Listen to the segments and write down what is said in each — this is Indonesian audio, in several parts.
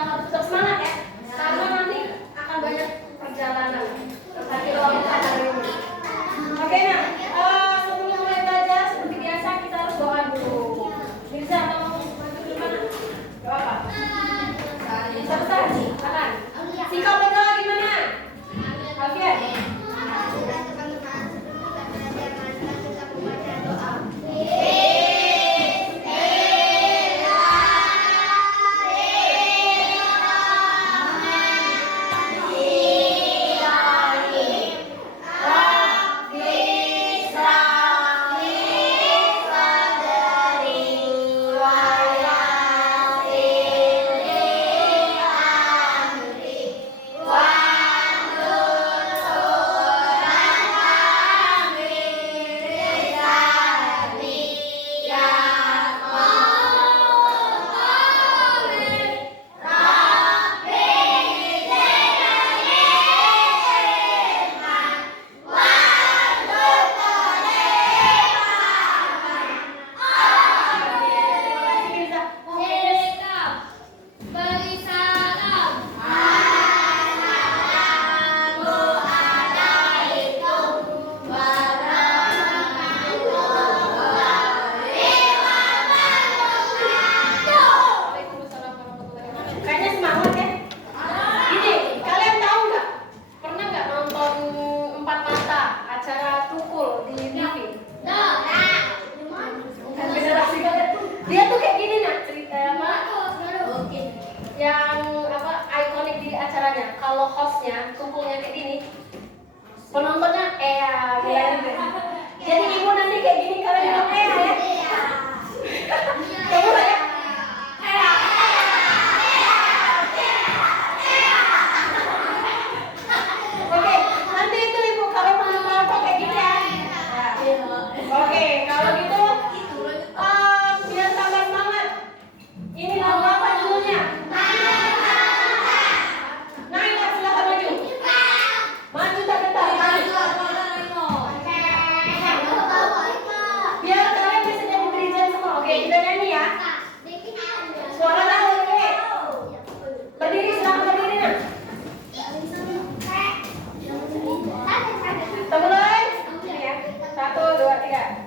tetap semangat ya, karena nanti akan banyak perjalanan. Nanti waktu hari ini. Oke, nah sebelum mulai belajar seperti biasa kita harus doa dulu. Mirza atau mau bantu di mana? Gak apa. Selesai, akan. Sikap berdoa gimana? Alfian. Kalau hostnya kumpulnya kayak gini, penontonnya gitu. Jadi ibu nanti kayak gini kalian bilang ya. Kamu ya? Oke, nanti itu ibu kalau mau kayak gini ya. Oke, kalau gitu biar tambah semangat. Ini lagu apa judulnya? Maju tak ketar, maju. Biar kalian bisa jadi dirijen semua. Oke, kita nyanyi ya. Suara tahu, oke. Berdiri, silakan berdiri nah. Kita mulai. Ini ya. 1, 2, 3.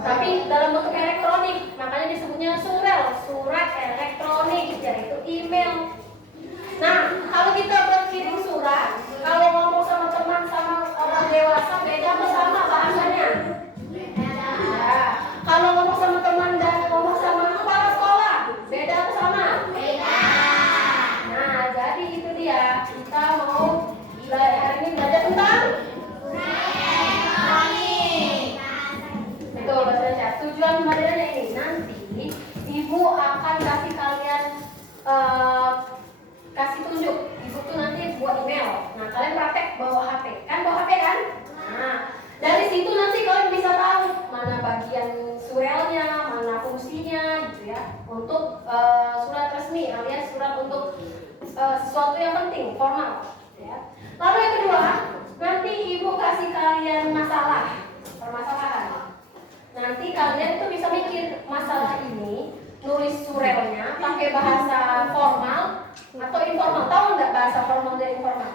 tapi dalam bentuk elektronik, makanya disebutnya surel, surat elektronik, yaitu email. Nah, kalau kita berkirim surat, kalau ngomong sama teman sama orang dewasa beda apa sama bahasanya? Ya. Kalau ngomong sama teman dan ngomong sama kepala sekolah, beda apa sama? Beda. Nah, jadi itu dia. Kita mau hari ini belajar tentang betul, bahasa. Tujuan pembelajarannya ini nanti Ibu akan kasih kalian kasih tunjuk. Ibu tuh nanti buat email. Nah, kalian praktek bawa HP. Kan bawa HP kan? Nah, dari situ nanti kalian bisa tahu mana bagian surelnya, mana fungsinya gitu ya. Untuk surat resmi alias surat untuk sesuatu yang penting, formal ya. Lalu yang kedua, nanti Ibu kasih kalian permasalahan. Nanti kalian tuh bisa mikir masalah ini, nulis surelnya pakai bahasa formal atau informal. Tahu nggak bahasa formal dan informal?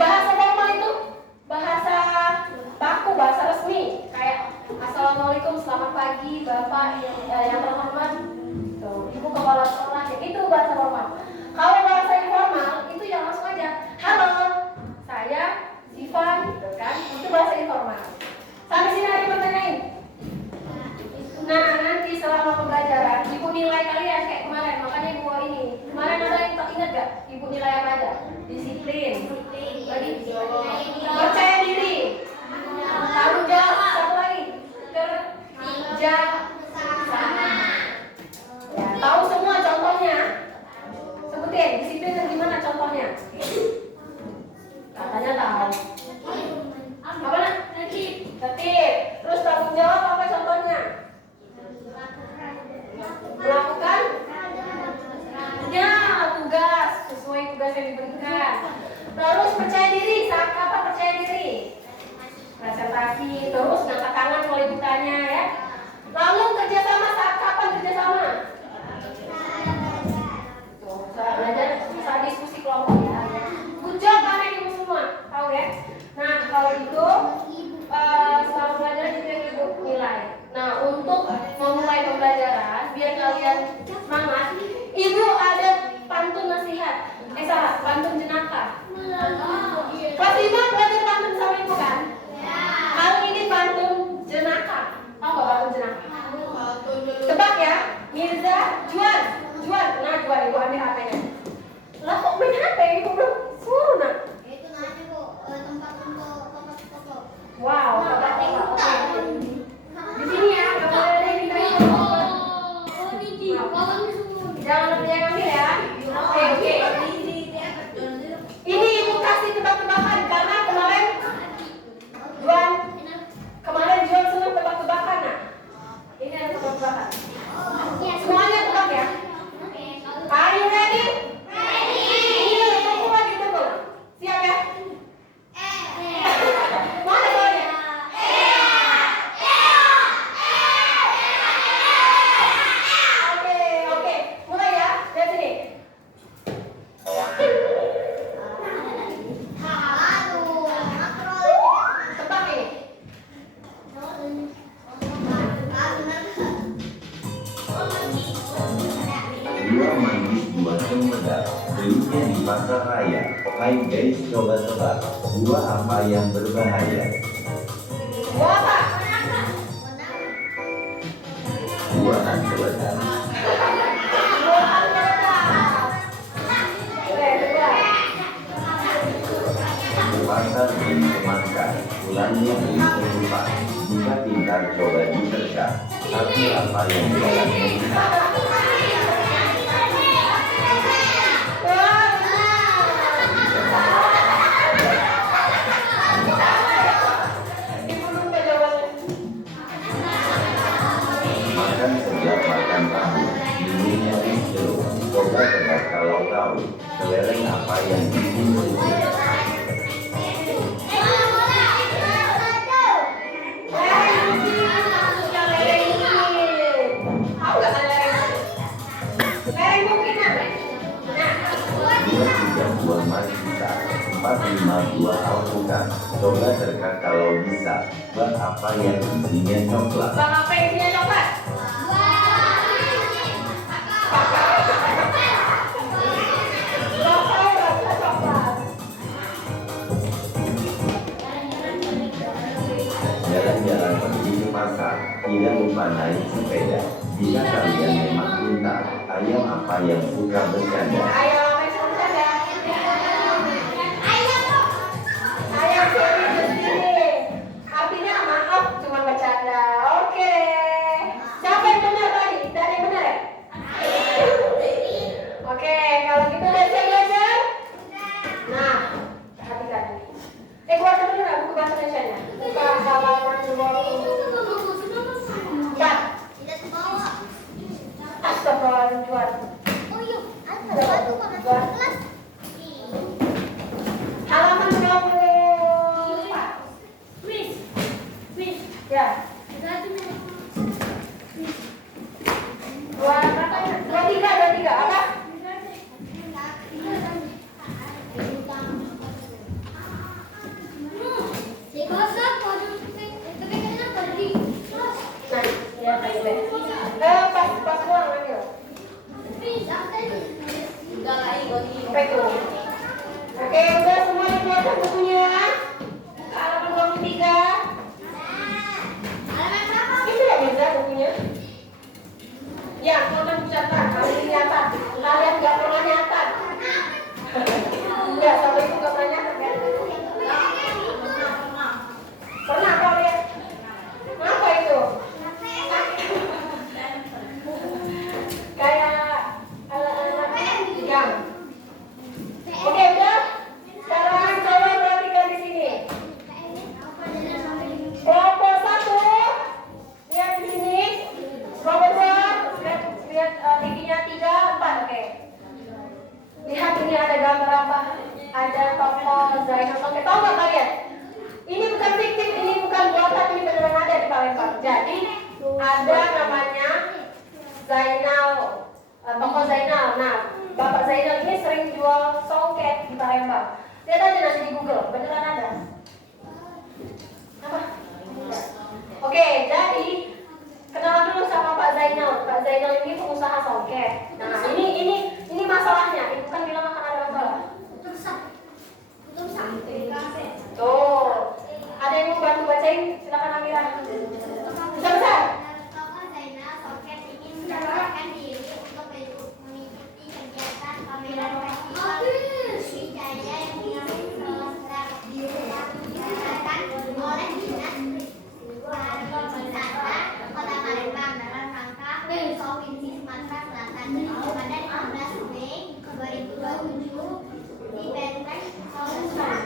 Bahasa formal itu bahasa baku, bahasa resmi, kayak assalamualaikum, selamat pagi bapak yang terhormat, ibu kepala sekolah, itu bahasa formal. Kalau bahasa informal itu yang langsung aja, halo saya Zivan, gitu kan, itu bahasa informal. Sampai sini ada yang bertanyain? Nah, nanti selama pembelajaran Ibu nilai kalian kayak kemarin, makanya Ibu ini. Kemarin ada yang tak ingat gak? Ibu nilai apa aja? Disiplin, percaya diri, tanggung jawab, satu lagi, kerja sama. Ya, tahu semua contohnya? Sebutin, disiplin dan gimana contohnya? Katanya tahu. Apa nak? Tertib. Terus tanggung jawab apa contohnya? Melakukan ya tugas sesuai tugas yang diberikan. Terus percaya diri, saat apa percaya diri? Presentasi, terus ngangkat tangan kalau ditanya ya. Lalu kerjasama, saat kapan kerjasama? Tuh, saya belajar bisa diskusi kelompok ya. Good job anak ibu semua, tahu ya? Nah, kalau itu selama pelajaran juga Ibu nilai. Nah, untuk memulai pembelajaran biar kalian semangat, Ibu ada pantun nasihat. Pantun jenaka. Kelas 5 belajar pantun sama Ibu kan? Kali ini pantun jenaka. Tahu nggak pantun jenaka? Tebak ya, Mirza, Juan. Nah, Juan, Ibu ambil HP-nya. Lah kok main HP? Ibu belum suruh nak. Itu nanti Bu, tempat untuk foto-foto. Wow, oke. Di sini ya, nggak boleh ada yang minta foto. Jangan ambil ya. Oke. Ini Ibu kasih tebak-tebakan karena kemarin Juan senang tebak-tebakan nah. Ini ada tebak-tebakan. Semuanya tebak ya. Are you ready? Ini tunggu lagi tunggu. Siap ya? Mana soalnya? Oke. Mulai ya. Dari sini. Tebak ini. Dua manis, dua sumedang, belinya di pasar raya. Hai guys, coba tebak, dua apa yang berbahaya? Dua apa? Dua anggota. Di pasar beli semangka, pulangnya beli ketupat. Jika pintar coba diterka, tapi apa yang jalannya kita? Makan sejak makan tahu, dulunya kecil. Coba tebak kalau tahu, kelereng apa yang dibunuh? Dua tiga buah mari kita, 4 5 2 alpukat. Coba terka kalau bisa, besar. Bak apa yang isinya coklat? Bang apa yang isinya coklat? Jalan-jalan pergi ke pasar, tidak lupa naik sepeda. Jika kalian memang pintar, ayam apa yang suka bercanda? Ayam apa yang suka bercanda? Ayam seri sendiri. Artinya maaf cuma bercanda. Oke. Siapa yang benar tadi? Dari yang benar ya? Oke, kalau gitu udah siap belajar? Nah, perhatikan ini. Keluarkan dulu nggak buku bahasa Indonesia-nya? Buka halaman 24. Astagfirullahaladzim. Halaman 24. Ya. Dua tiga apa? Nah, ya pas pulang lagi loh. Apa itu? Oke, udah semua dikeluarkan bukunya. Halaman 23. Ini ya beda bukunya. Ya, keluarkan buku catatan. Kalian nyatat. Kalian nggak pernah nyatat. Ya, sama itu nggak pernah nyatat kan? Pernah kalian? Apa itu? Kayak alat-alat jam. Oke, udah. Sekarang coba perhatikan di sini. Kelompok 1, lihat di sini. Kelompok 2, lihat giginya 3, 4. Oke. Lihat ini ada gambar apa? Ada tokoh Zainal. Oke, tahu nggak kalian? Ini bukan fiktif, ini bukan buatan, ini beneran ada di Palembang. Jadi ada namanya Zainal, tokoh Zainal. Nah, Bapak Zainal ini sering jual songket di Palembang. Lihat aja nanti di Google, beneran ada. Apa? Oke, jadi kenalan dulu sama Pak Zainal. Pak Zainal ini pengusaha songket. Nah, ini masalahnya. Ibu kan bilang akan ada masalah. Tuh, ada yang mau bantu bacain? Silakan Amira. Besar. Tokoh Zainal Songket ingin mendaftarkan diri untuk mengikuti kegiatan pameran festival Wijaya yang diselenggarakan oleh Dinas Pariwisata Kota Palembang dalam rangka Provinsi Sumatera Selatan pada 15 Mei 2027 di Benteng Songket.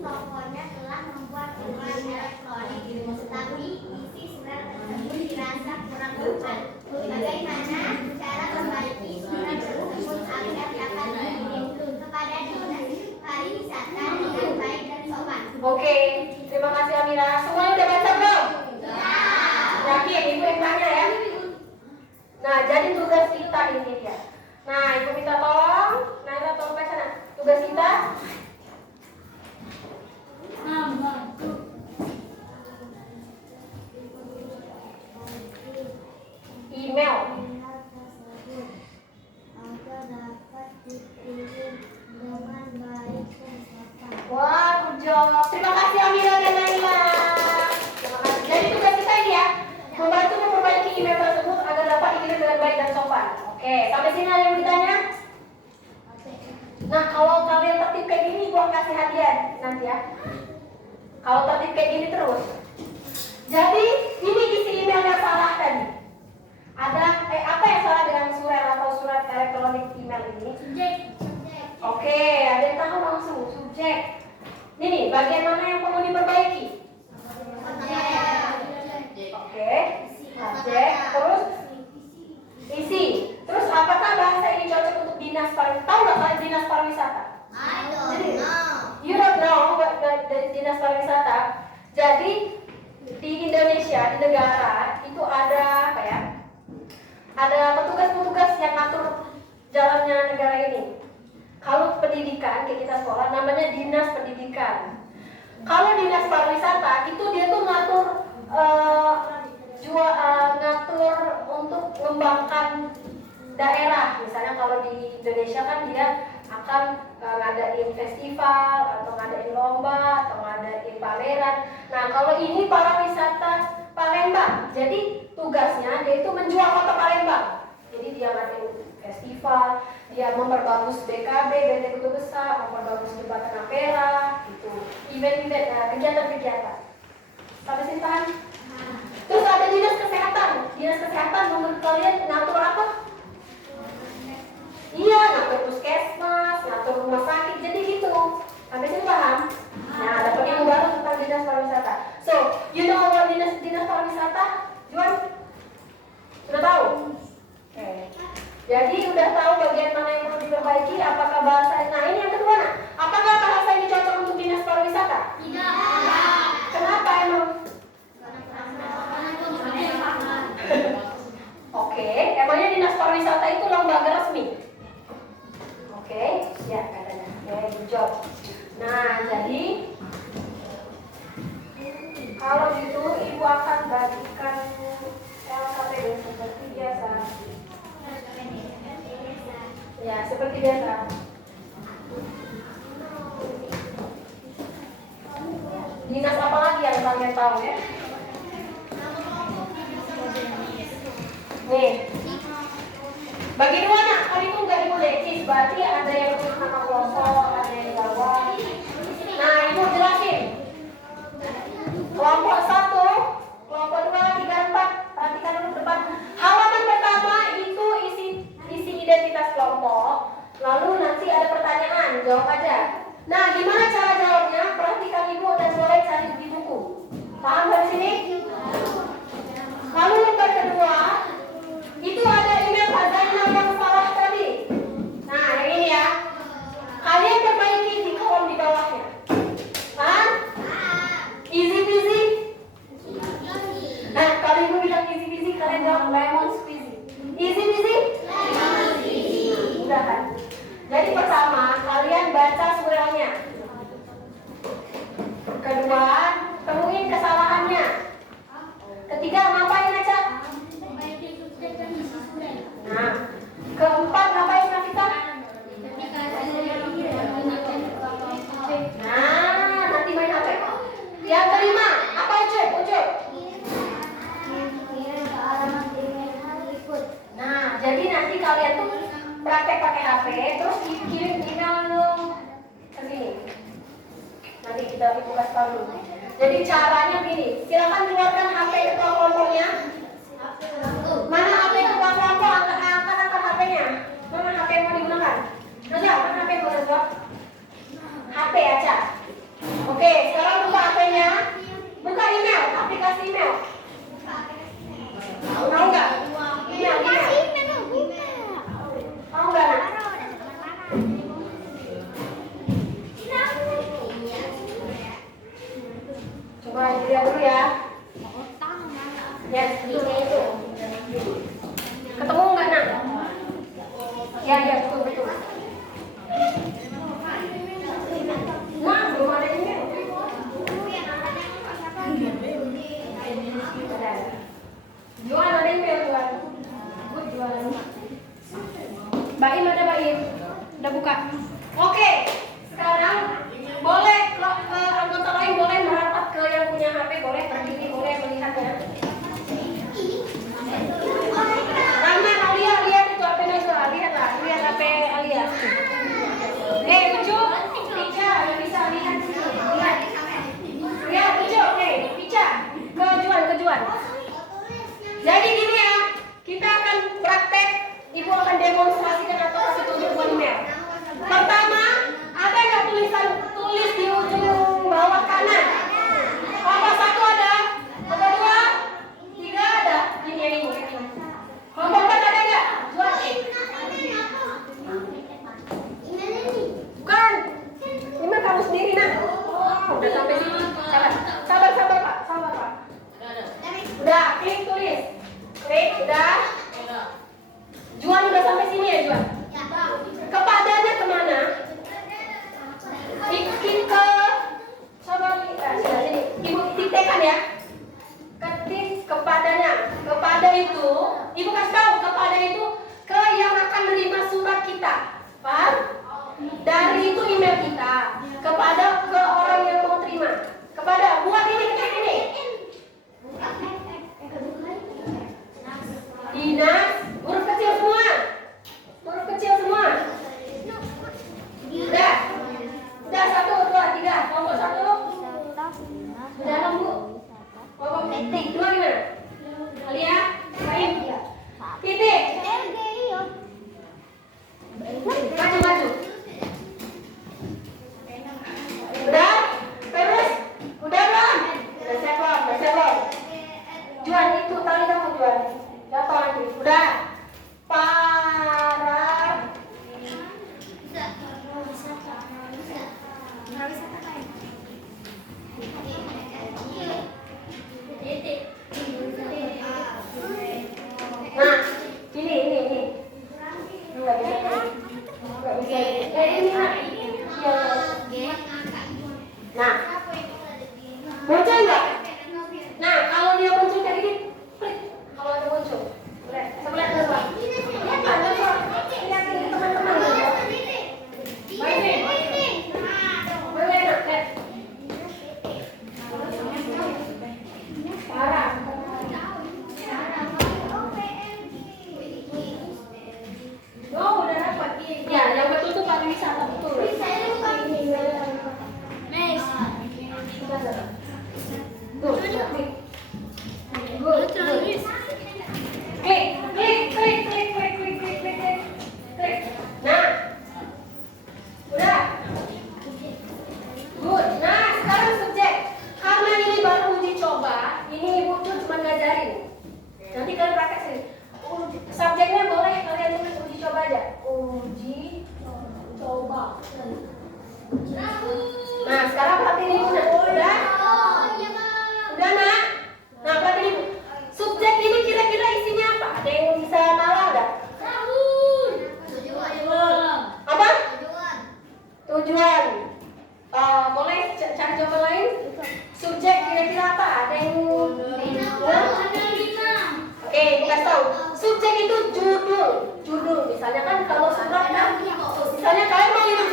Tokohnya telah membuat iklan elektronik, tetapi isi surat tersebut dirasa kurang tepat. Bagaimana cara memperbaiki surat tersebut agar dapat dikirim kepada Dinas Pariwisata dengan baik dan sopan? Oke, terima kasih Amira. Semuanya udah baca belum? Yakin, ibu yang tanya ya. Nah, jadi tugas kita ini dia. Nah, ibu minta tolong. Naila tolong baca sana. Tugas kita. Email. Wah, good job. Terima kasih Amira dan Naila. Terima kasih. Jadi tugas kita ini ya, membantu memperbaiki email tersebut agar dapat dikirim dengan baik dan sopan. Oke, sampai sini ada yang mau ditanya? Nah, kalau kalian tertib kayak gini, gua kasih hadiah nanti ya. Kalau tertib kayak gini terus. Jadi, ini isi email yang salah tadi. Ada, apa yang salah dengan surat atau surat elektronik email ini? Oke, ada yang tahu langsung, subjek. Ini bagian mana yang perlu diperbaiki? Oke, subjek, terus isi. Terus apakah bahasa ini cocok untuk dinas pariwisata? Tahu nggak dinas pariwisata? You don't know what dinas pariwisata. Jadi di Indonesia, di negara itu ada apa ya? Ada petugas-petugas yang ngatur jalannya negara ini. Kalau pendidikan, kayak kita sekolah, namanya dinas pendidikan. Kalau dinas pariwisata itu dia tuh ngatur ngatur untuk mengembangkan daerah. Misalnya kalau di Indonesia kan dia akan ngadain festival atau ngadain lomba atau ngadain pameran. Nah, kalau ini pariwisata Palembang, jadi tugasnya dia itu menjual kota Palembang. Jadi dia ngadain festival, dia memperbagus BKB, Benteng Kota Besar, memperbagus jembatan Ampera, gitu. Event-event, kegiatan-kegiatan. Sampai sini paham? Terus ada dinas kesehatan. Dinas kesehatan menurut kalian ngatur apa? Iya, ngatur puskesmas, ngatur rumah sakit, jadi gitu. Sampai sini paham? Nah, ada yang baru tentang dinas pariwisata. So, you know about dinas pariwisata? Juan? Sudah tahu? Oke. Jadi udah tahu bagian mana yang perlu diperbaiki, apakah bahasa. Nah, ini yang kedua, nah. Apakah bahasa ini cocok untuk dinas pariwisata? Tidak. Kenapa emang? Oke, emangnya dinas pariwisata itu lembaga resmi? Oke, ya katanya. Oke, good job. Nah, jadi kalau gitu ibu akan bagikan LKPD seperti biasa. Ya, seperti biasa. Dinas apa lagi yang kalian tahu ya? Nih, bagi dua nak, kalau itu nggak dimulai, berarti ada yang punya nama kelompok, ada yang bawah. Nah, ibu jelasin. Kelompok 1, kelompok 2, 3, 4. Perhatikan dulu depan. Halaman pertama itu isi identitas kelompok. Lalu nanti ada pertanyaan, jawab aja. Nah, gimana cara jawabnya? Perhatikan ibu dan boleh cari di buku. Paham dari sini? Lalu lembar kedua, itu ada email Zainal yang salah tadi. Nah, yang ini ya. Kalian perbaiki di kolom di bawahnya. Hah? Easy peasy? Nah, kalau ibu bilang easy peasy, kalian jawab lemon squeezy. Easy peasy? Udah kan? Jadi pertama, kalian baca surahnya. Kedua, temuin kesalahannya. Ketiga, ngapain aja? Nah, keempat ngapain Nafita? Nah, nanti main HP. Yang kelima, apa aja? Ucup. Nah, jadi nanti kalian tuh praktek pakai HP, terus kirim email ke sini. Nanti kita buka tahu. Jadi caranya begini, silakan keluarkan HP ketua kelompoknya. Mana HP ketua kelompok? Angkat HP-nya. Mana HP yang mau digunakan? Raja, mana HP yang mau digunakan? HP aja. Oke, sekarang buka HP-nya. Buka email, aplikasi email. Mau nggak? Email. Mau nggak nak? Coba lihat dulu ya. Ya, sebetulnya itu. Ketemu nggak nak? Ya, betul. Nah, belum ada email. Jualan ada email Juan. Jualan. Baim ada Baim. Udah buka. Oke, sekarang boleh anggota lain boleh merapat ke yang punya HP, boleh berdiri, boleh melihatnya. Rama, lihat itu HP Naiswa, lihat HP kepada itu, ibu kasih tahu kepada itu ke yang akan menerima surat kita, paham? Dari itu email kita kepada ke orang yang mau terima, kepada buat ini ketik ini. Dinas, huruf kecil semua, huruf kecil semua. Udah 1, 2, 3, kelompok 1. Udah Bu. Kelompok titik 2 gimana? Alia, baik. Titik. Maju. Udah? Terus? Udah belum? Udah siap belum? Juan itu tali kamu Juan. Jatuh lagi. Udah. Para nah, ini. Enggak bisa. Ini nah. Nah, muncul enggak? Nah, kalau dia muncul kayak gini, klik. Kalau ada muncul, sebelah dua. Lihat ini teman-teman. Baik nih. Boleh nak, lihat. Parah. Oh, udah dapat. Ya, yang betul tuh pariwisata betul. Klik. Nah, udah. Good. Nah, sekarang subjek. Karena ini baru uji coba, ini ibu tuh cuma ngajarin. Nanti kalian praktek sini. Subjeknya boleh kalian tulis uji coba aja. Uji coba. Nah, sekarang perhatiin ibu nak. Udah? Udah nak? Nah, perhatiin ibu. Subjek ini kira-kira isinya apa? Ada yang bisa nalar nggak? Apa? Tujuan. Boleh cari jawaban lain? Subjek kira-kira apa? Ada yang Oke, kasih tahu. Subjek itu judul. Misalnya kan kalau surat kan, misalnya kalian mau ngirim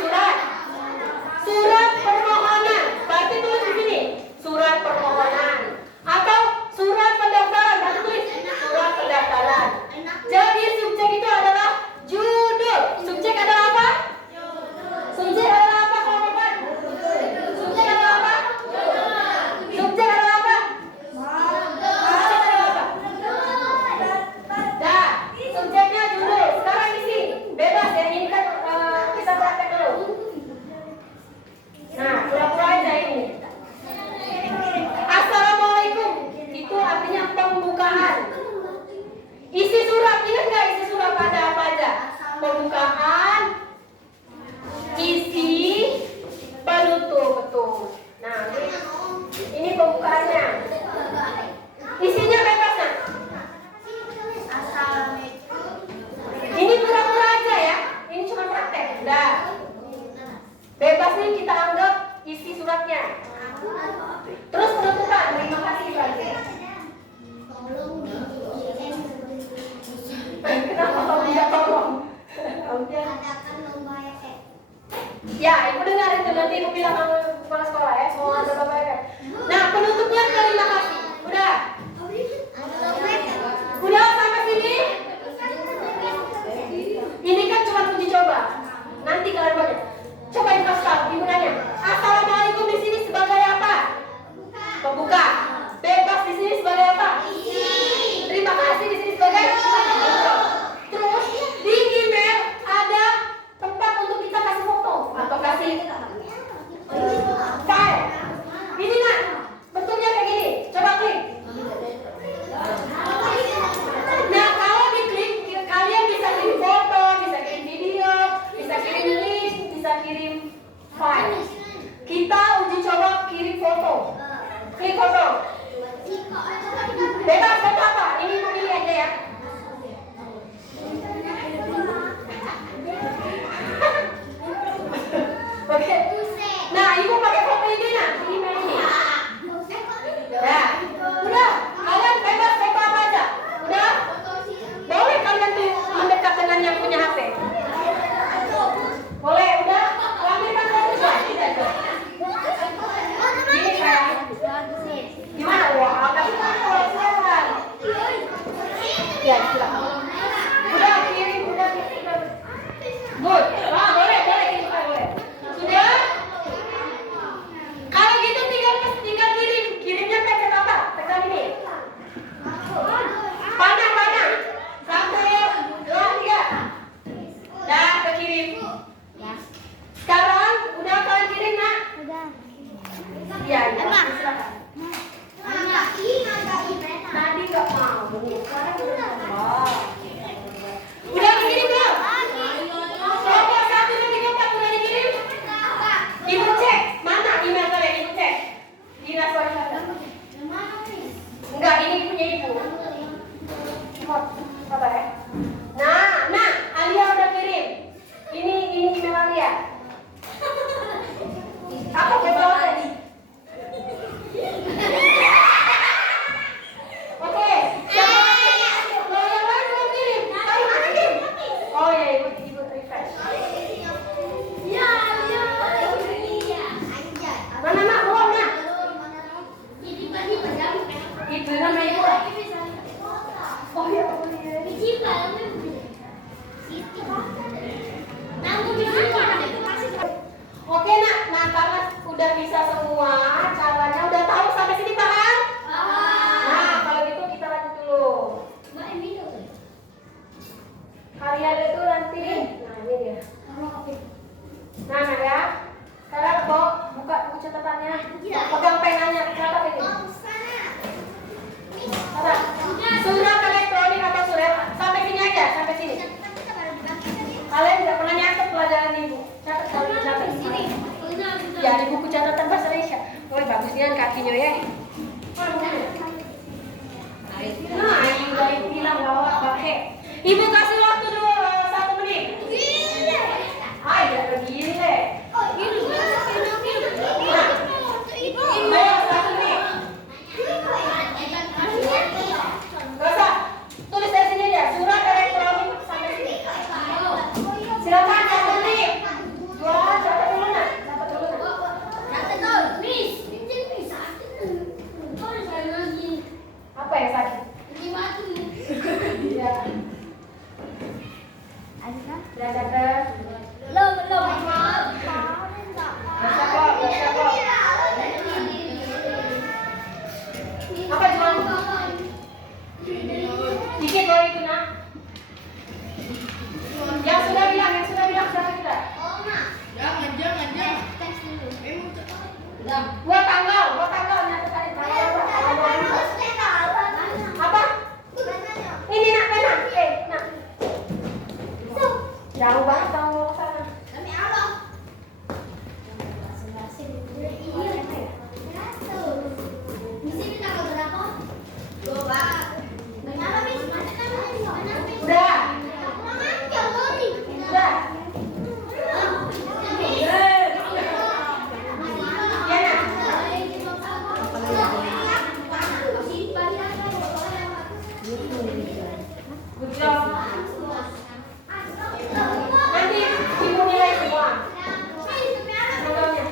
surat permohonan, berarti tulis di sini surat permohonan. Atau surat pendaftaran, berarti tulis surat pendaftaran. Jadi subjek itu adalah judul. Subjek adalah apa? Subjek adalah apa kawan-kawan? Subjek adalah apa? Subjek adalah apa? Subjek adalah apa? Dah. Subjek kamu. Sekarang udah tambah. Udah dikirim belum? Coba 1, 2, 3, 4 udah dikirim? Ibu cek. Mana email kalian? Ibu cek. Dinas Warisan. Enggak, ini punya ibu. Sabar ya. Nah, Alia udah kirim. Ini email Alia. Apa coba tadi? Oke, siapa lagi? Lo yang lain belum kirim. Ayo mana kirim? Oh ya, ibu refresh. Mana mak? Belum nak? Itu nama ibu. Oh ya, oke nak, nah karena udah bisa semua caranya, udah tahu sampai sini paham? Nah kalau gitu kita lanjut dulu. Kalian itu nanti, nah ini dia. Nah ya, sekarang bawa buka buku catatannya, pegang penanya, catat ini. Catat. Surat elektronik atau surat sampai sini aja, sampai sini. Kalian nggak pernah nyatet pelajaran ibu, catat kalau catat sini. Ya di buku catatan bahasa Indonesia. Oh bagusnya kakinya ya. Nah, yang udah ibu bilang bawa pakai. Ibu kasih waktu dulu 1 menit. Ayo begini deh. Nah, ayo 1 menit. Gak usah. Tulis dari sini aja. Surat elektronik sampai sini. Silakan 1 menit. Jualan catat dulu nak. Catat dulu nak. Apa yang sakit? Ya. Sudah catat. Baca kok. Apa jualan? Dikit baru itu nak. Yang sudah bilang siapa kita? Buat tanggal nyata tadi tanggal. Apa? Ini nak pena. Nak. Jauh banget kamu sana. Good job. Nanti ibu nilai semua. Contohnya.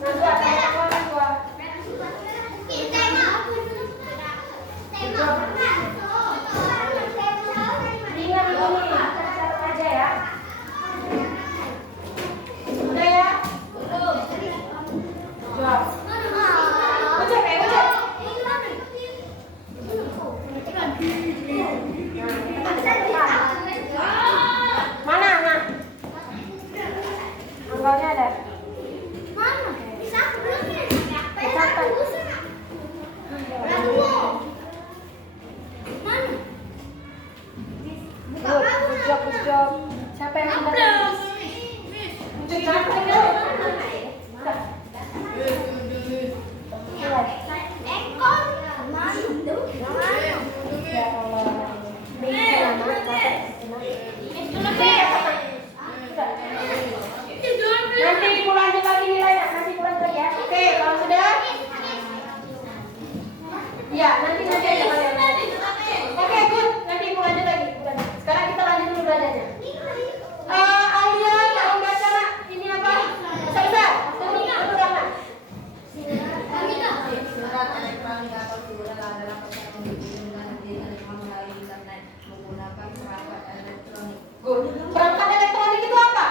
Nanti ada dua. Ingat ini, catat aja ya. Udah ya? Job. Ucap. Mana? Anggolnya ada. Good job. Siapa yang sudah? Nanti ibu lanjut lagi nilainya, nanti ibu lanjut lagi ya. Oke, kalau sudah? Ya, nanti aja kalian. Oke, good. Nanti ibu lanjut lagi. Sekarang kita lanjut dulu belajarnya. Alia, mau baca nak? Ini apa? Besar. Tunggu lama. Surat elektronik atau surat adalah pesan yang dikirim dan diterima melalui internet menggunakan perangkat elektronik. Good. Perangkat elektronik itu apa?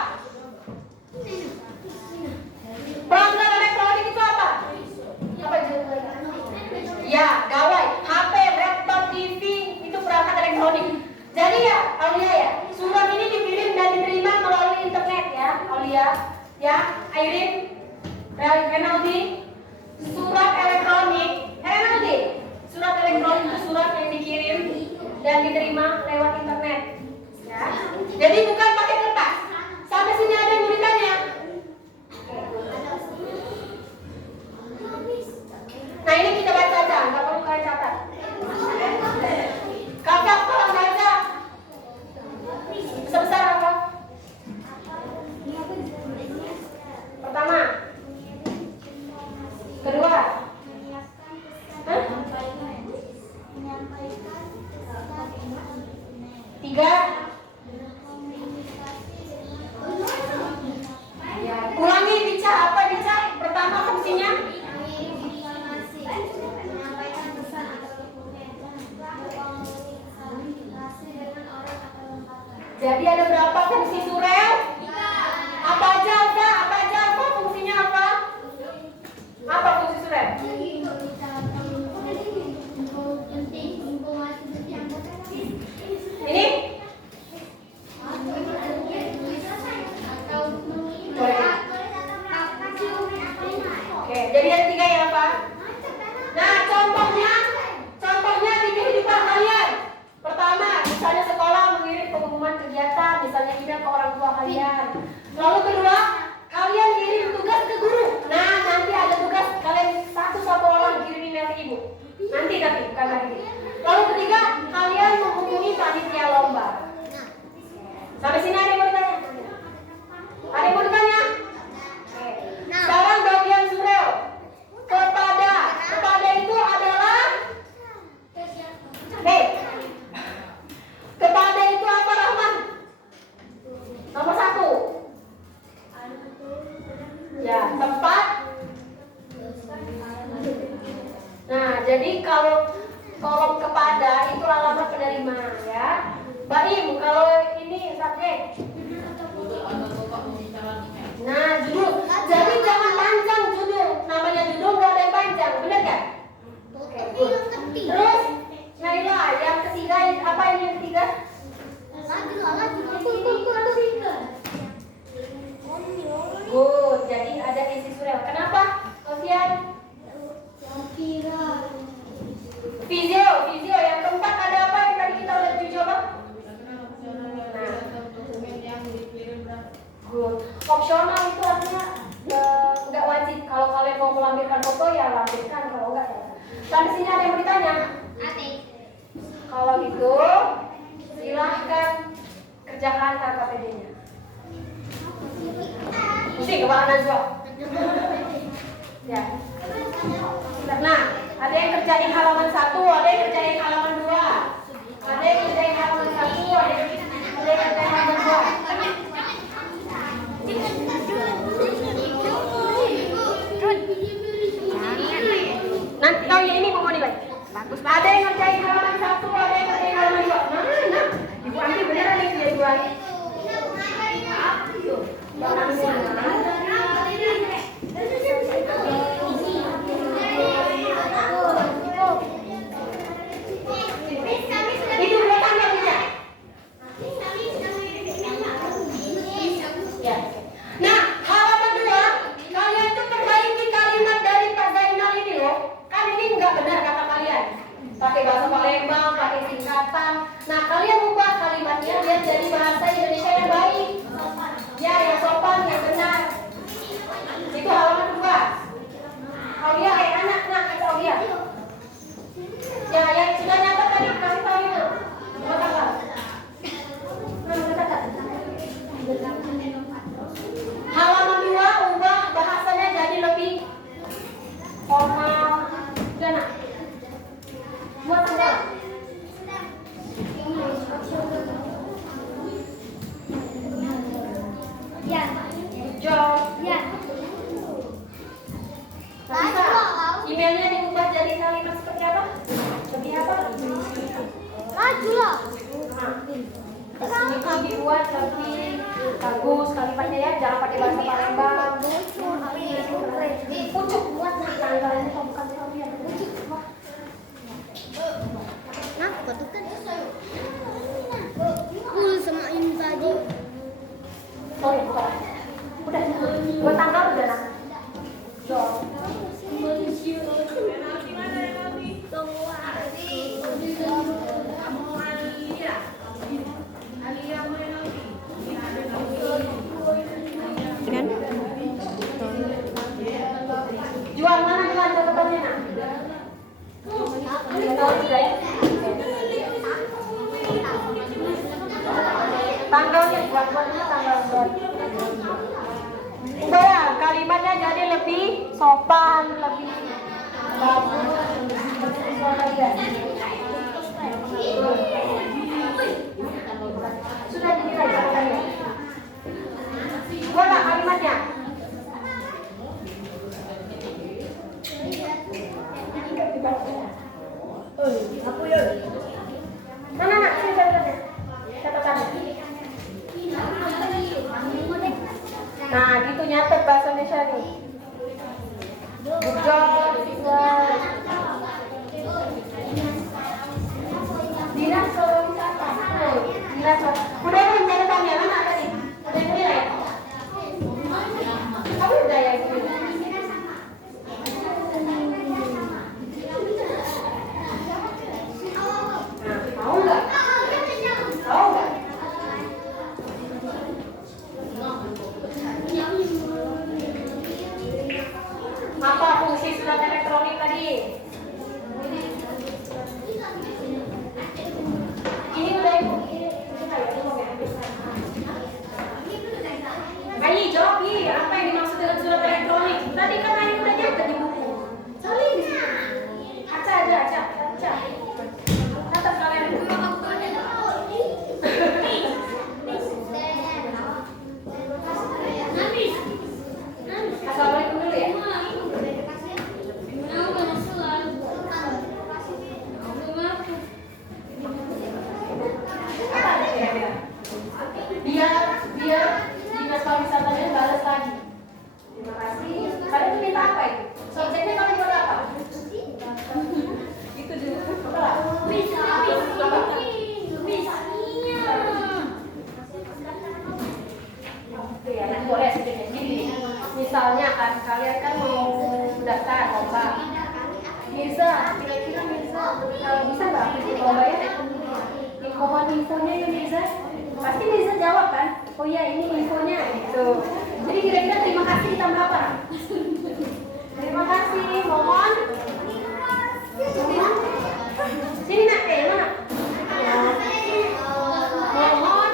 Perangkat elektronik itu apa? Apa judulnya? Ya, gawai, HP, laptop, TV itu perangkat elektronik. Jadi ya, Aulia ya, surat ini dikirim dan diterima melalui internet ya, Aulia, ya, Airin, Renaldi, surat elektronik itu surat yang dikirim dan diterima lewat internet. Ya. Jadi bukan pakai kertas. Sampai sini ada yang mau ditanya? Nah ini kita baca aja, nggak perlu kalian catat. Kakak tolong baca. Sebesar apa? Pertama. Kedua. Hah? Tiga. Ulangi Bica, apa Bica? Pertama fungsinya? Jadi ada berapa fungsi surel? Apa aja Alfa? Apa aja Alfa? Fungsinya apa? Apa fungsi surel? Ini? Oke, jadi ada tiga ya Pak? Nah, contohnya di kehidupan kalian. Pertama, misalnya sekolah mengirim pengumuman kegiatan, misalnya email ke orang tua kalian. Lalu kedua, kalian kirim tugas ke guru. Nah, nanti ada tugas kalian satu orang kirim email ke ibu. Nanti tapi bukan hari ini. Lalu ketiga, kalian menghubungi panitia lomba. Sampai sini ada yang mau ditanya? Ada yang mau ditanya? Sekarang bagian surel. Kepada itu adalah kepada itu apa Rahman? Nomor 1. Ya, tempat. Nah, jadi kalau kolom kepada itu alamat penerima ya. Baim, kalau ini subjek. Nah, judul. Jadi jangan panjang judul. Namanya judul nggak ada yang panjang, benar kan? Oke. Terus, Naila, yang ketiga apa ini yang ketiga? Good. Jadi ada isi surel. Kenapa? Kosian? Visio yang keempat ada apa yang tadi kita udah coba? Good. Opsional itu artinya nggak wajib. Kalau kalian mau melampirkan foto ya lampirkan, kalau enggak ya. Sampai sini ada yang mau ditanya? Kalau gitu silahkan kerjakan KKPD-nya. Pusing kepala Najwa. Ya. Nah, ada yang kerjain halaman 1, ada yang kerjain halaman 2. Ada yang kerjain halaman 1, ada yang kerjain halaman 2. Nanti oh ya ini mau nilai. Bagus. Ada yang ngerjain halaman 1, ada yang ngerjain halaman 2. Nah. Ibu Andi beneran nih dia Ibu Andi. Itu buat Anda bisa. Ya. Nah, halaman 2, kalian tuh perbaiki kalimat dari Pak Zainal ini loh. Kan ini nggak benar kata kalian. Pakai bahasa Palembang, pakai singkatan. Nah, kalian ubah kalimatnya biar jadi bahasa Indonesia yang baik. Ya, yang sopan, yang benar. Itu halaman 2. Aulia, anak, kata Aulia. Ya, yang sudah nyata tadi kasih tahu itu. Mau tanggal. Halaman 2 ubah bahasanya jadi lebih formal. Sudah nak? Buat tanggal. Ya. Job. Ya. Bisa. Emailnya diubah jadi kalimat seperti apa? Lebih apa? Maju lah. Nah, ini dibuat lebih bagus kalimatnya ya. Jangan pakai bahasa Palembang. Pucuk buat tanggalnya bukan kalian. Nah, betul kan? Full sama ini tadi. Oh ya, bukan. Udah. Buat tanggal udah nak. Job. Tanggal 3 ya? Tanggalnya buatnya tanggal buat. Udah ya, kalimatnya jadi lebih sopan, lebih bagus, lebih sopan ya. Sudah dinilai jawabannya. Bola kalimatnya. Aku ya. Nah, sini catatannya. Catatannya. Nah, gitu nyatet bahasa Indonesia nih. Good job, guys. Dinas Sorowisata. Dinas. Udah kan catatannya mana tadi? Udah nilai ya? Kamu udah ya itu? Mau nggak? Mau nggak? Apa fungsi surat elektronik tadi? Ini udah ibu. Ayo jawab nih, apa yang dimaksud dengan surat elektronik? Tadi kan Ayu udah nyatet di buku. Salih di sini. Aca aja. Catat kalian. Assalamualaikum dulu ya. Biar dinas pariwisatanya balas lagi. Terima kasih. Kalian tuh minta apa itu? Subjeknya kalian buat apa? Itu juga. Oke ya, nanti boleh subjeknya. Gini, misalnya kan kalian kan mau daftar lomba. Mirza, kira-kira Mirza bisa nggak ikut lomba ya? Mohon infonya ya Mirza. Pasti Mirza jawab kan? Oh iya ini infonya gitu. Jadi kira-kira terima kasih ditambah apa? Terima kasih, mohon. Sini nak, mana? Mohon.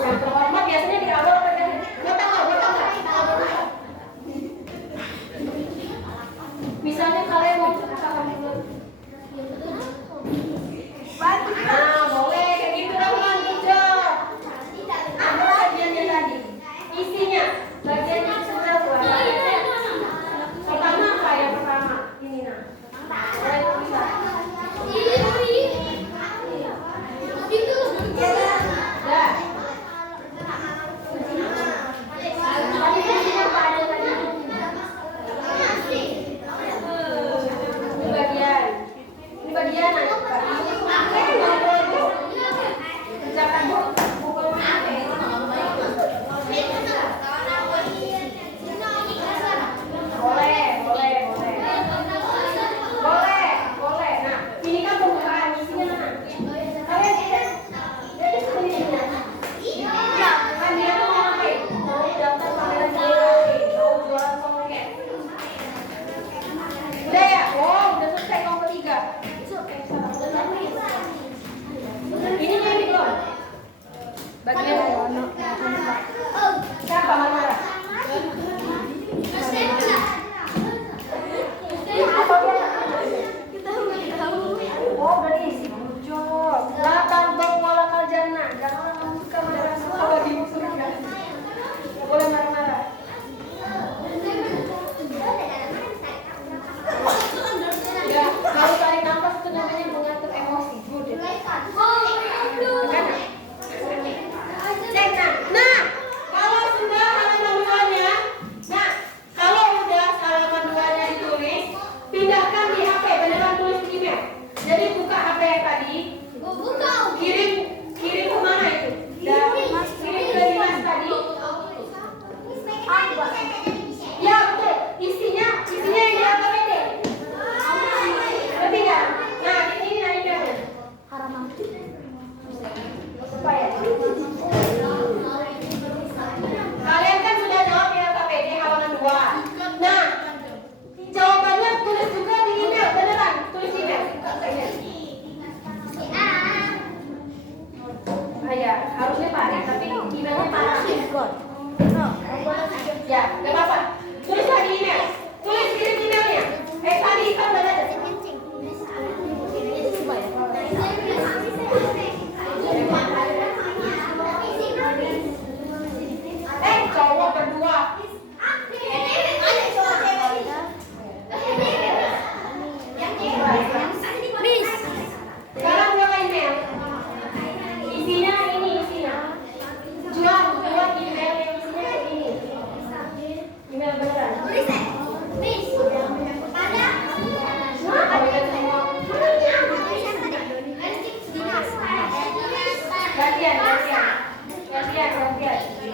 Yang terhormat biasanya di awal kan? Gak tahu. Misalnya kalian mau nah, boleh kayak gitu dong, good job. Apa bagiannya tadi? Gantian.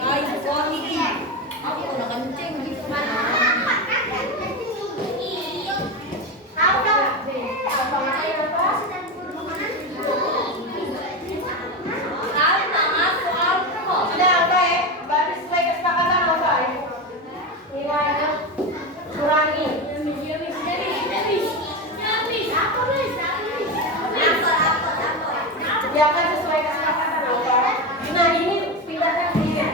Ay, sorry. Ako nakancing gitu. Sudah apa ya? Baru sesuai kesepakatan apa ya? Nilainya kurangi. Ya kan sesuai kesepakatan apa? Nah ini pindahkan ini.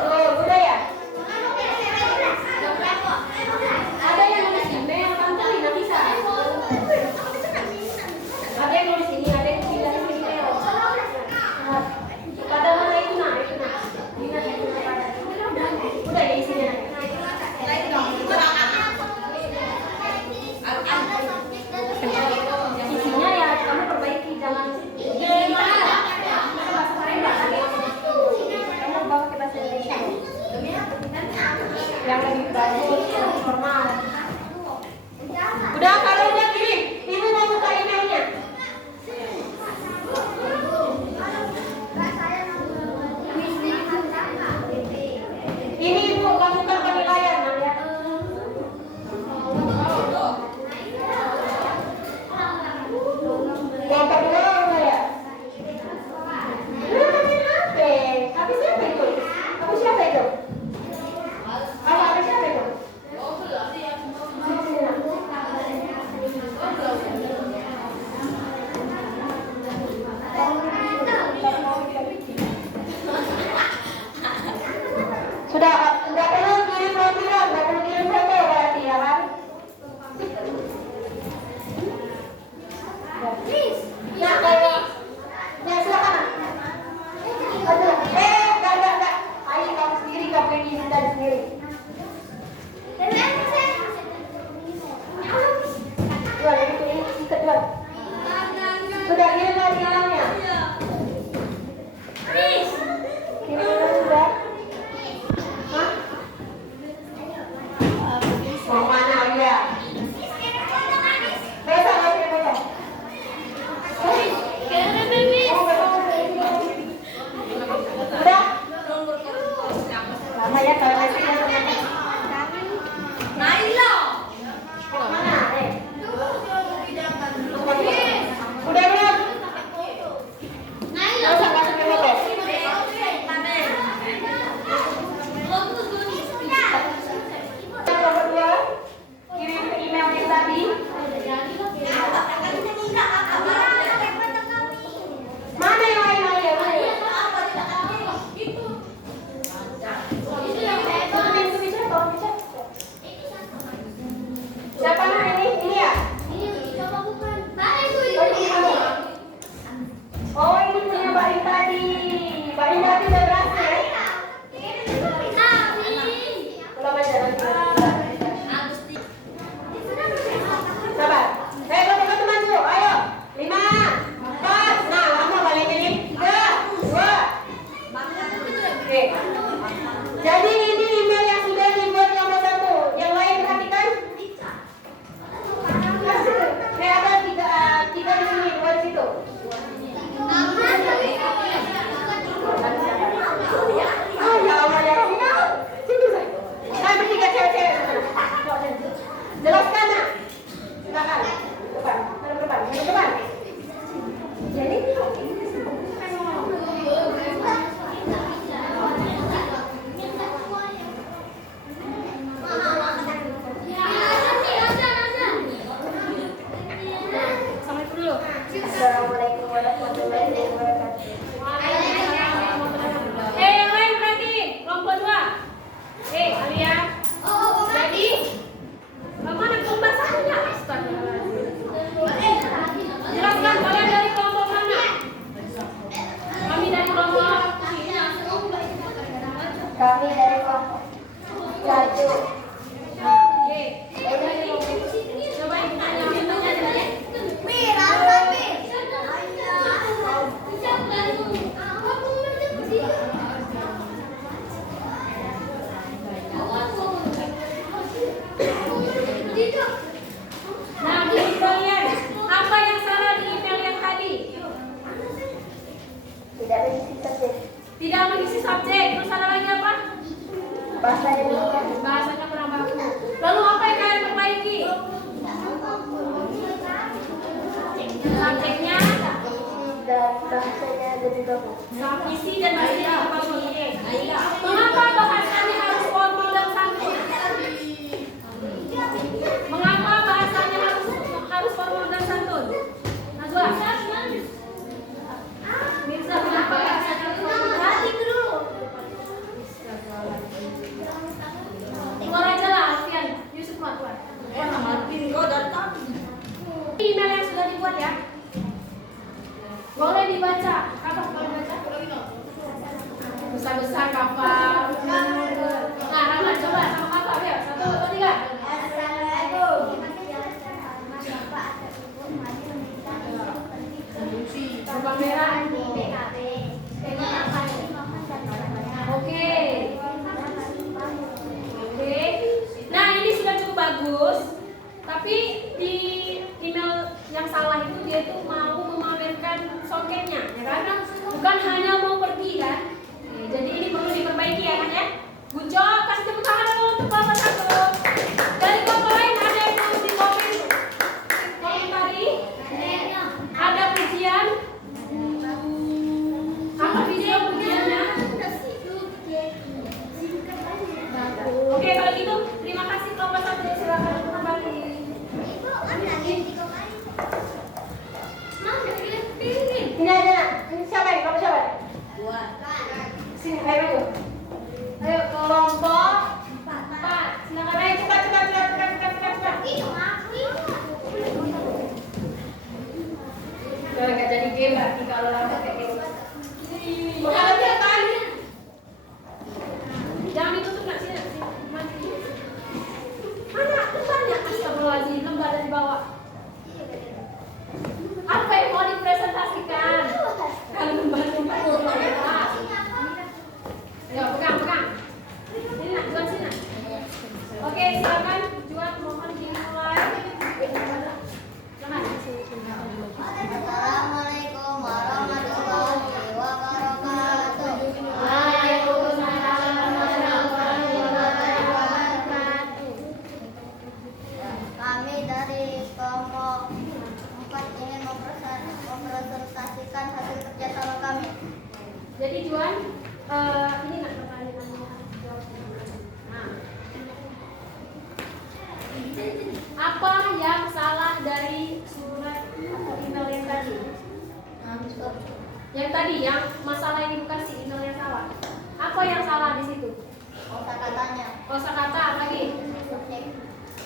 Oh, udah ya? Ada yang nulis email, bantuin, nggak bisa. Ada yang nulis ini, ada yang pindah ke email. Pada mana itu nak? Udah ya isinya. Isinya ya kamu perbaiki, jangan kamu bawa ke bahasa Indonesia yang lebih bagus, yang formal. Udah, kalau udah kirim, ibu mau buka emailnya. Ini ibu lakukan penilaian, ya. Yang kedua apa ya? Tapi siapa itu? Kamu siapa itu? Apa siapa itu? Sudah perlu kirim program, nggak perlu kirim foto berarti ya kan? Ya kalau ya silakan. Aduh, enggak. Ayo kamu sendiri, kamu ini dan sendiri. Dua, ini ikat dua. Sudah kirim lagi emailnya. Kirim sudah. Hah? Mau mana ya? Besok lagi besok. Udah? Lama ya kalau nanti kan Naila. mana? Udah belum? Nggak usah kasih ke foto. Yang kedua, kirim ke email yang tadi. Mana yang lain aja? Siapa nak ini? Ini ya? Oh ini punya Mbak Rin tadi. Mbak Rin tadi udah berhasil ya? Belum aja nanti. Sabar. Foto teman dulu. Ayo. 5, 4. Nah, lama balik ini. 3, 2. Oke. Jadi ini email yang sudah dibuat nomor 1. Yang lain perhatikan. Ada tiga di sini, 2 di situ. Ah, ya Allah ya Allah. Sini saya. Saya bertiga cewek-cewek. Jelaskan nak. Silakan. Depan. Mana depan? Jadi Assalamualaikum warahmatullahi wabarakatuh. Yang lain berarti kelompok 2. Alia. Jadi mana kelompok satunya? Jelaskan kalian dari kelompok mana? Kami dari kelompok 1. Coba ibu tanya. isi subjek. Terus ada lagi apa? Bahasanya kurang bagus. Lalu apa yang kalian perbaiki? Subjeknya isi dan bahasanya bagus. Mengapa bahasanya harus formal dan santun? Mengapa bahasanya harus formal dan santun? Najwa. Mirza, kenapa bahasanya harus formal? Hati dulu. Keluar aja lah, Alfian. Yusuf keluar. Email yang sudah dibuat ya. Boleh dibaca. Apa boleh dibaca? Besar-besar kapal. Nah, Rahman coba sama kakak ya. 1, 2, 3. Assalamualaikum. Lubang merah. Oke. Oke. Nah, ini sudah cukup bagus. Tapi di email yang salah itu dia itu mau memamerkan songketnya, ya kan? Bukan hanya mau pergi kan? Jadi ini perlu diperbaiki ya kan ya? Good job, kasih tepuk tangan dulu untuk kelompok 1. Dari kelompok lain ada yang mau komentari? Ada pujian? Apa pujiannya? Oke, kalau gitu terima kasih kelompok 1. Silakan kembali. Ini aja. Ini siapa ini? Kamu siapa? Sini, ayo maju. Ayo kelompok 4. Silakan ayo cepat. Gak jadi game berarti kalau lambat kayak gitu. Udah lihat kan? Jangan ditutup nggak sih? Mana? Tuh banyak. Astagfirullahaladzim, lembar dari bawah. Apa yang mau dipresentasikan? Kalau lembar-lembar merah. Ayo pegang. Ini nak, Juan sini. Oke, silakan Juan, mohon dimulai. Assalamualaikum warahmatullahi wabarakatuh. Waalaikumsalam warahmatullahi wabarakatuh. Kami dari kelompok 4 ingin mempresentasikan hasil kerjasama kami. Jadi Juan, ini nak pertanyaannya. Nah, apa yang salah dari surat atau email yang tadi? Yang tadi, yang masalah ini bukan si email yang salah. Apa yang salah di situ? Kosakatanya. Kosakata lagi.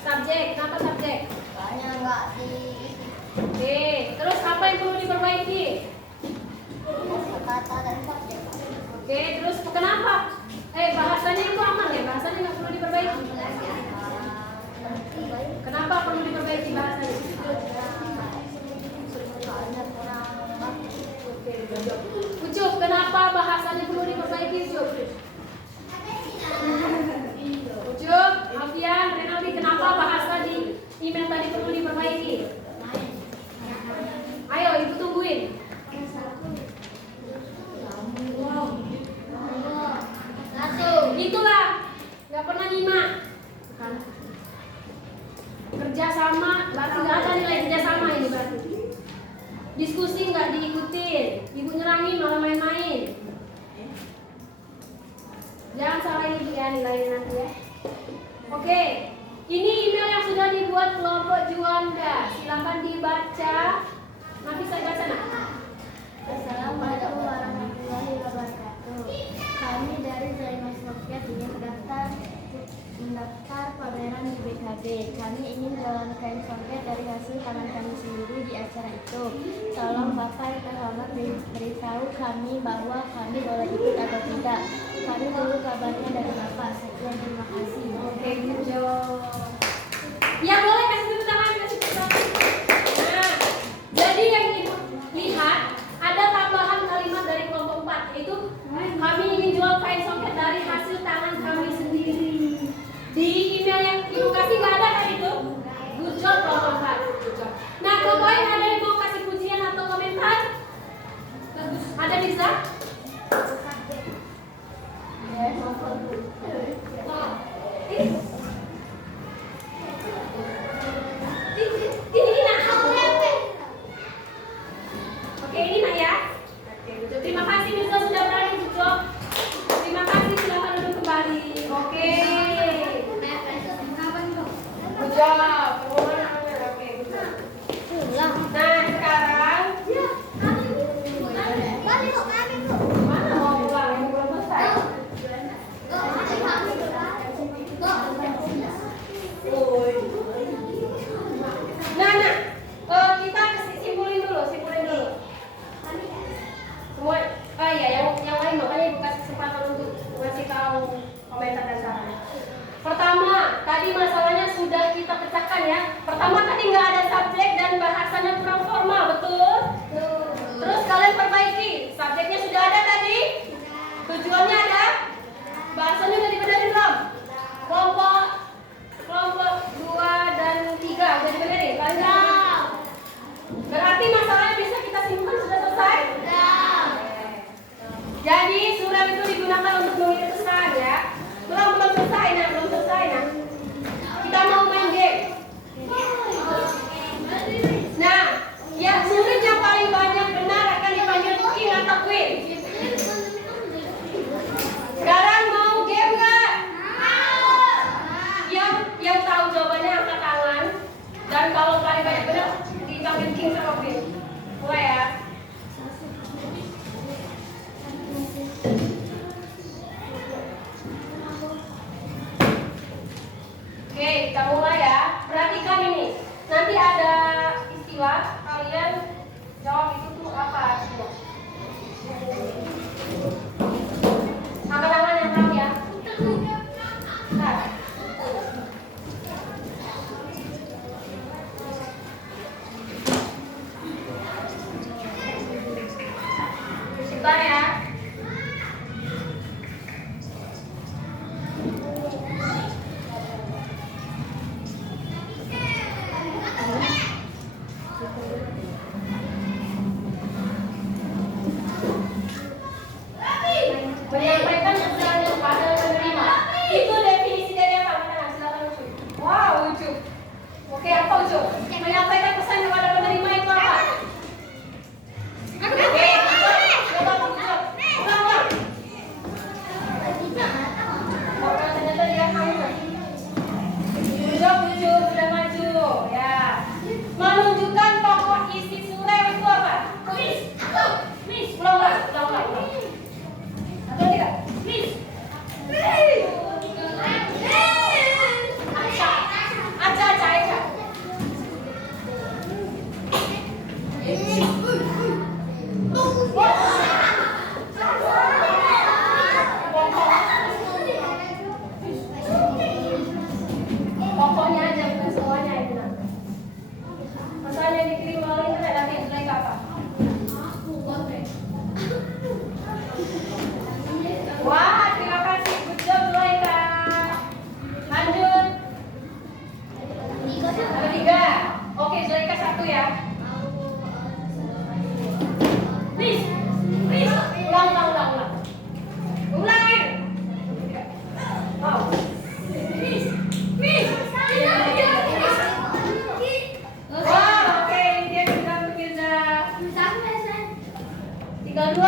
Subjek, kenapa subjek? Soalnya nggak diisi. Oke, terus apa yang perlu diperbaiki? Kosakata dan subjek. Oke, terus kenapa? Bahasanya itu aman ya? Bahasanya nggak perlu diperbaiki. Kenapa perlu diperbaiki bahasanya? Soalnya kurang bagus. Ucup, kenapa bahasanya perlu diperbaiki, Ucup? Ucup, Alfian, Renaldi, kenapa bahasa di email tadi perlu diperbaiki? Ayo, ibu tungguin. Itulah, nggak pernah nyimak. Kerjasama, berarti nggak ada nilai kerjasama ini berarti. Diskusi nggak diikutin, ibu nyerangin malah main-main. Jangan salahin ibu ya nilainya nanti ya. Oke, ini email yang sudah dibuat kelompok Juanda. Silakan dibaca. Nanti saya baca nak. Assalamualaikum warahmatullahi wabarakatuh. Kami dari Zainal Sofia ingin mendaftar pameran di BKB. Kami ingin jualan kain songket dari hasil tangan kami sendiri di acara itu. Tolong Bapak yang terhormat beritahu kami bahwa kami boleh ikut atau tidak. Kami tunggu kabarnya dari Bapak. Sekian, terima kasih. Oke, good job. Ya boleh kasih tepuk tangan, kasih tepuk tangan. Nah, jadi yang ibu lihat ada tambahan kalimat dari kelompok 4 yaitu kami ingin jual kain songket dari hasil tangan kami sendiri. Di email yang ibu kasih nggak ada kan itu? Good job kelompok 4. Good job. Nah, kelompok lain ada yang mau kasih pujian atau komentar? Ada bisa? Tadi masalahnya sudah kita pecahkan ya. Pertama tadi nggak ada subjek dan bahasanya kurang formal, betul? Terus kalian perbaiki. Subjeknya sudah ada tadi. Tujuannya ada. Bahasanya udah dibenerin belum? Kelompok 2 dan 3 udah dibenerin? Kalian berarti masalahnya bisa kita simpan sudah selesai? Jadi surat itu digunakan untuk mengirim pesan ya. Belum selesai nah. Kita mau main game. Nah, yang murid yang paling banyak benar akan dipanggil king atau queen. Sekarang mau game nggak? Yang tahu jawabannya angkat tangan. Dan kalau paling banyak benar dipanggil king atau queen. Mulai ya. Oke, kita mulai ya. Perhatikan ini. Nanti ada istilah, kalian jawab itu tuh apa? Angkat tangan yang tahu ya. Nah. Sebentar ya. Menyampaikan pesan kepada penerima. Itu definisi dari apa? Mana? Silakan Ucup. Wow, Ucup. Oke, apa Ucup? Menyampaikan pesan kepada penerima itu apa? Oke, coba Ucup. Ulang. Oh, ternyata dia kamu. Ucup sudah maju. Ya. Menunjukkan pokok isi surat itu apa? Ulang. Atau tidak? Aca. Pokoknya aja, bukan semuanya itu. Pesan yang dikirim melalui internet nanti jelek apa? Wah, terima kasih. Good job, Zulaika. Lanjut. Ada 3. Oke, Zulaika 1 ya. Please. Ulang. Ulangin. Wow. Wah, oke, dia sudah berbeda. Tinggal 2.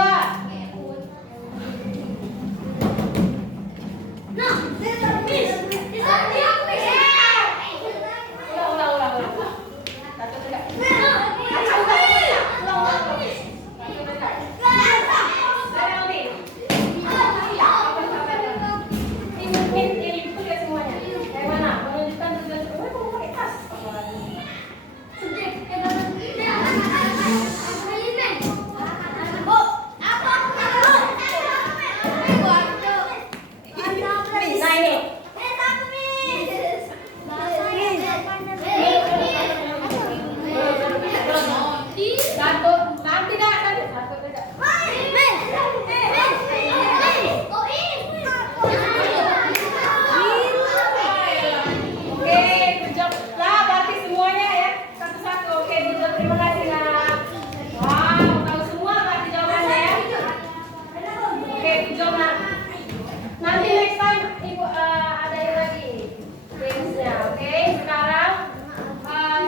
Nanti next time Ibu adain lagi gamesnya, oke? Sekarang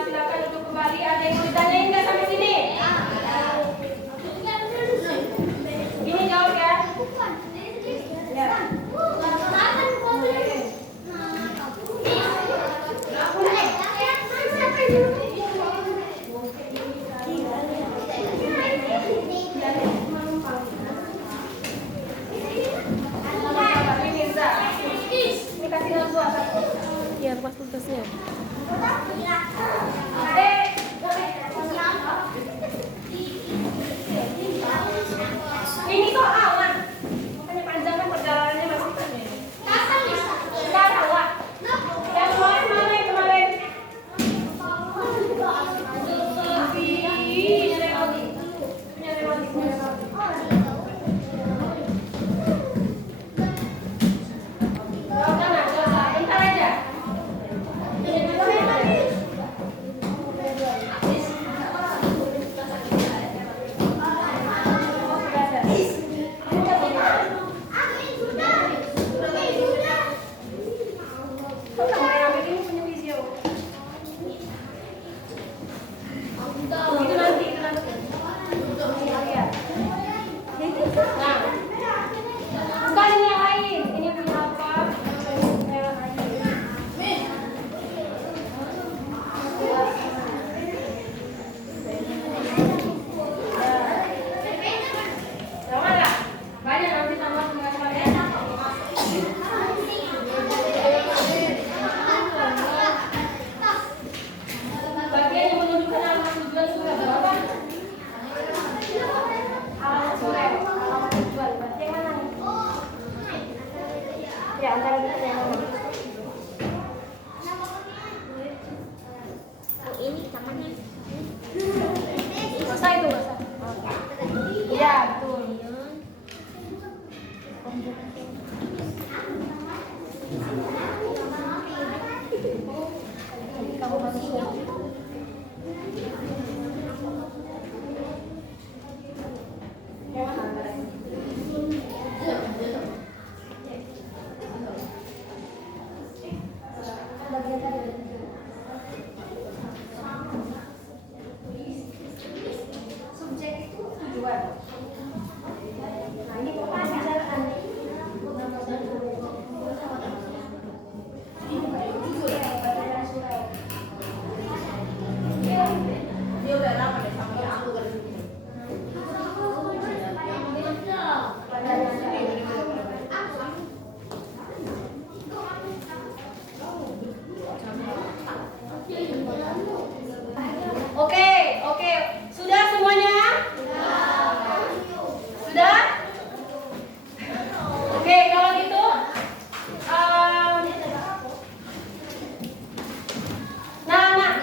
silakan duduk kembali. Ada yang mau ditanyain nggak sampai sini? Ini jawab ya. Iya, lepas tugasnya. Ini soal, Wan. Makanya panjang kan perjalanannya masih. Sekarang, Wan. Yang Ya, antara kita yang mana? Oh, ini tamannya. Masa itu masa? Iya, betul. Kamu masih subjek itu tujuan. Nah, ini pembicaraan. Dia udah lama deh sama aku kan. Oke. Sudah semuanya? Sudah? Oke, kalau gitu nah,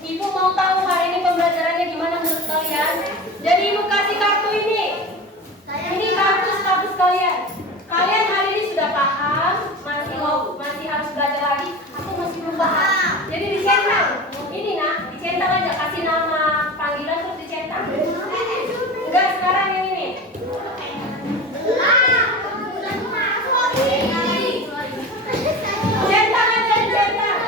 Ibu mau tahu hari ini pembelajarannya gimana menurut kalian? Jadi Ibu kasih kartu ini. Ini kartu status kalian. Kalian hari ini sudah paham? Masih harus belajar lagi? Aku masih belum paham. Jadi dicentang. Ini nak, dicentang aja, kasih nama panggilan terus dicentang. Enggak, sekarang yang ini. Centang aja, centang.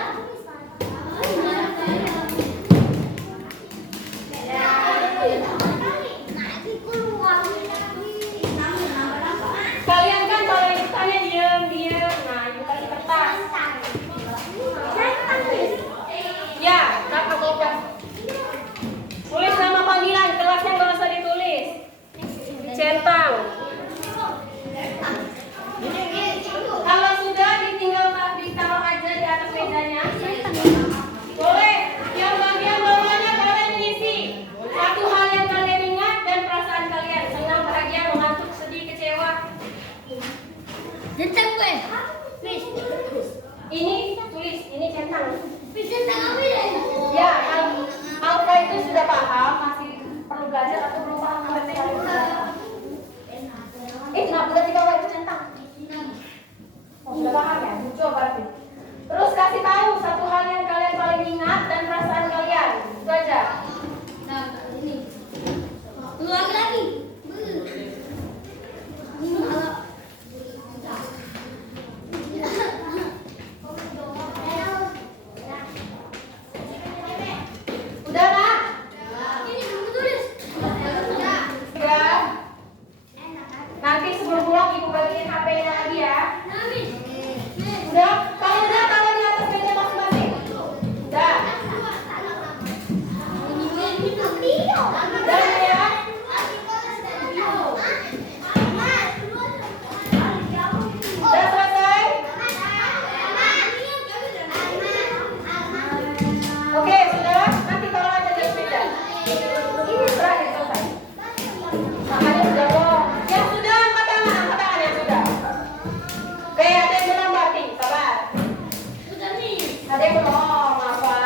Kalian kan kalau ditanya diam. Nah, Ibu kasih kertas. Ya, dapat kotak. Tulis nama panggilan, kelasnya nggak usah ditulis. Dicentang. Kalau sudah ditinggal ditaruh aja di atas mejanya. Boleh. Yang bagian bawahnya kalian isi. Satu hal yang kalian ingat dan perasaan kalian. Senang, bahagia, mengantuk, sedih, kecewa. Ini tulis, ini centang. Ya, Alfa itu sudah paham, masih perlu belajar atau belum paham sampai sekarang? Kenapa di bawah itu centang? Oh, sudah paham ya? Coba berarti. Terus kasih tahu satu hal yang kalian paling ingat dan perasaan kalian. Itu aja. Udah, Nak? Udah? Nanti sebelum pulang Ibu bagiin HP-nya lagi ya. Udah? Kalau udah taruh di atas meja masing-masing. Udah? Udah ya? Udah selesai? Oke, sudah? Nanti taruh aja di meja. Ini terakhir selesai. Makanya sudah dong. Yang sudah angkat tangan yang sudah. Oke, ada yang belum berarti, sabar. Ada yang belum, apa?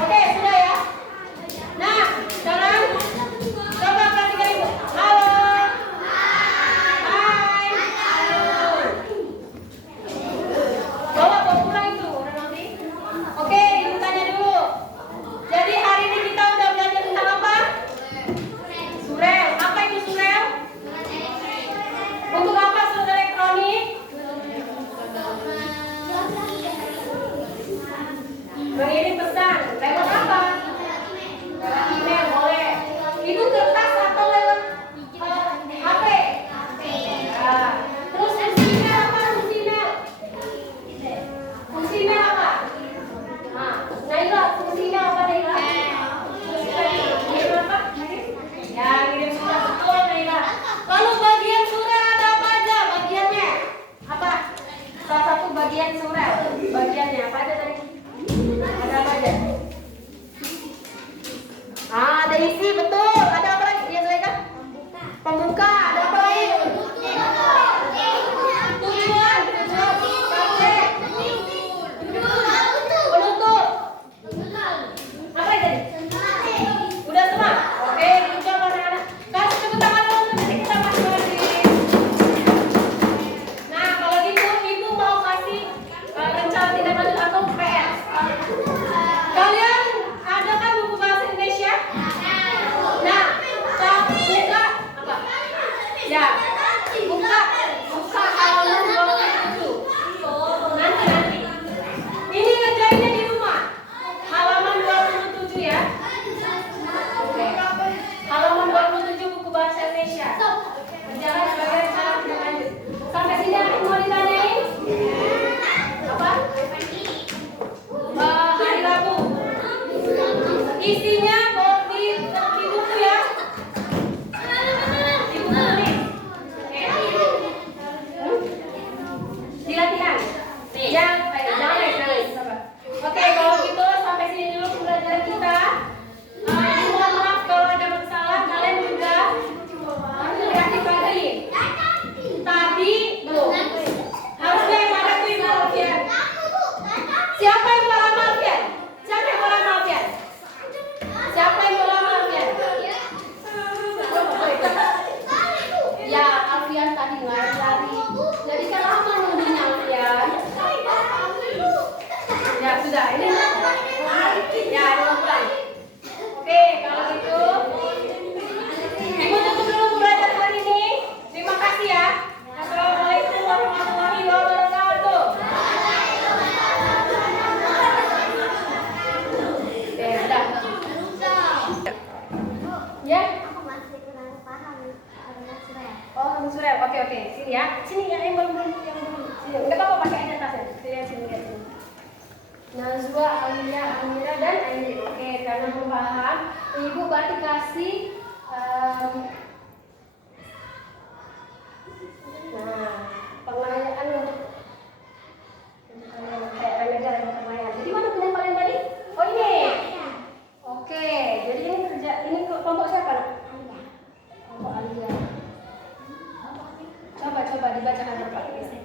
Oke, sudah ya. Nah, sekarang coba perhatikan Ibu. Halo. Hai. Bawa pulang itu, udah nanti. Oke, Ibu tanya dulu. Jadi hari ini kita udah belajar tentang apa? Surel. Apa itu surel? Untuk apa surat elektronik? Mengirim pesan. Lewat apa? Lewat email, boleh. Itu kertas atau lewat HP? Nah, terus fungsi email apa? Fungsi email apa? Nah, Naila, fungsi email apa Naila? Ngirim apa? Ya, ngirim surat, betul Naila. Lalu bagian surel ada apa aja bagiannya? Apa? Salah satu bagian surel. Bagiannya apa aja tadi? Ada apa aja? Isinya mau di buku ya. Di buku nih. Di latihan. Jangan. Oke, kalau gitu sampai sini dulu pembelajaran kita. Mohon maaf kalau ada masalah, kalian juga kreatif lagi. Tadi belum. Harusnya yang mana tuh Ibu Alfian? Siapa yang mau lama Alfian? Siapa yang mau lama Alfian? Siapa yang mau lama Alfian? Ya, Alfian tadi lari-lari. Jadi kan lama nunggunya Alfian. Ya sudah, ini ya mulai. Oke, kalau gitu Ibu tutup dulu pembelajaran hari ini. Terima kasih ya. Assalamualaikum warahmatullahi wabarakatuh. Oke, udah. Ya? Aku masih kurang paham kalimat surel. Oh, kamu surel. Oke. Sini ya. Sini ya, yang belum. Sini. Enggak apa-apa, pakai aja tasnya. Sini. Najwa, Alia, Amira, dan Ainri. Oke, karena paham, Ibu berarti kasih pengayaan untuk pengayaan. Jadi mana punya kalian tadi? Oh ini. Oke, jadi ini kelompok siapa? Kelompok Alia. Coba dibacakan berapa ini.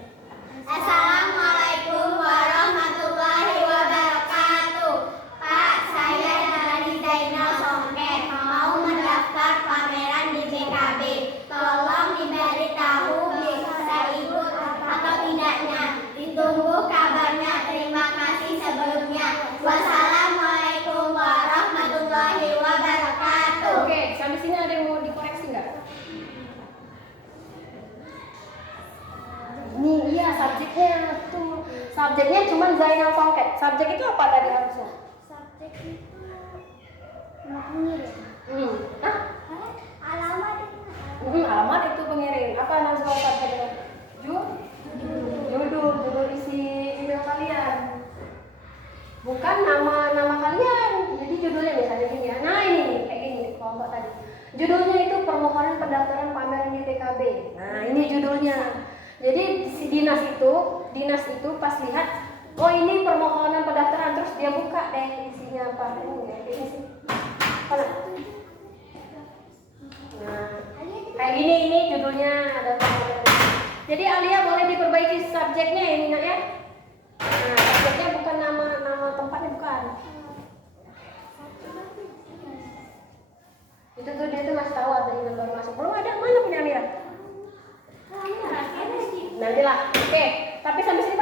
Assalamualaikum warahmatullahi wabarakatuh. Pak, saya dari Zainal Somket mau mendaftar pameran di BKB. Tolong diberitahu bisa ikut atau tidaknya. Ditunggu kabarnya. Terima kasih sebelumnya. Wassalamualaikum warahmatullahi wabarakatuh. Oke, sampai sini ada yang mau dikoreksi nggak? Nih, iya subjeknya tuh. Subjeknya cuma Zainal Songket. Subjek itu apa tadi harusnya? Subjek itu pengirim. Hah? Alamat Alamat itu pengirim. Apa Nazwa subjeknya? Judul isi video kalian. Bukan nama kalian. Jadi judulnya misalnya gini ya. Nah ini kayak gini kelompok tadi. Judulnya itu permohonan pendaftaran pameran di PKB. Nah ini judulnya. Jadi si dinas itu pas lihat, oh ini permohonan pendaftaran, terus dia buka deh isinya apa ini ya, isi. Mana? Nah, kayak gini ini judulnya ada permohonan. Jadi Alia boleh diperbaiki subjeknya ya Nina ya. Nah, subjeknya bukan nama tempatnya bukan. Itu tuh dia tuh masih tahu ada yang baru masuk. Belum ada, mana punya Amira? Nanti lah. Oke, tapi sampai sini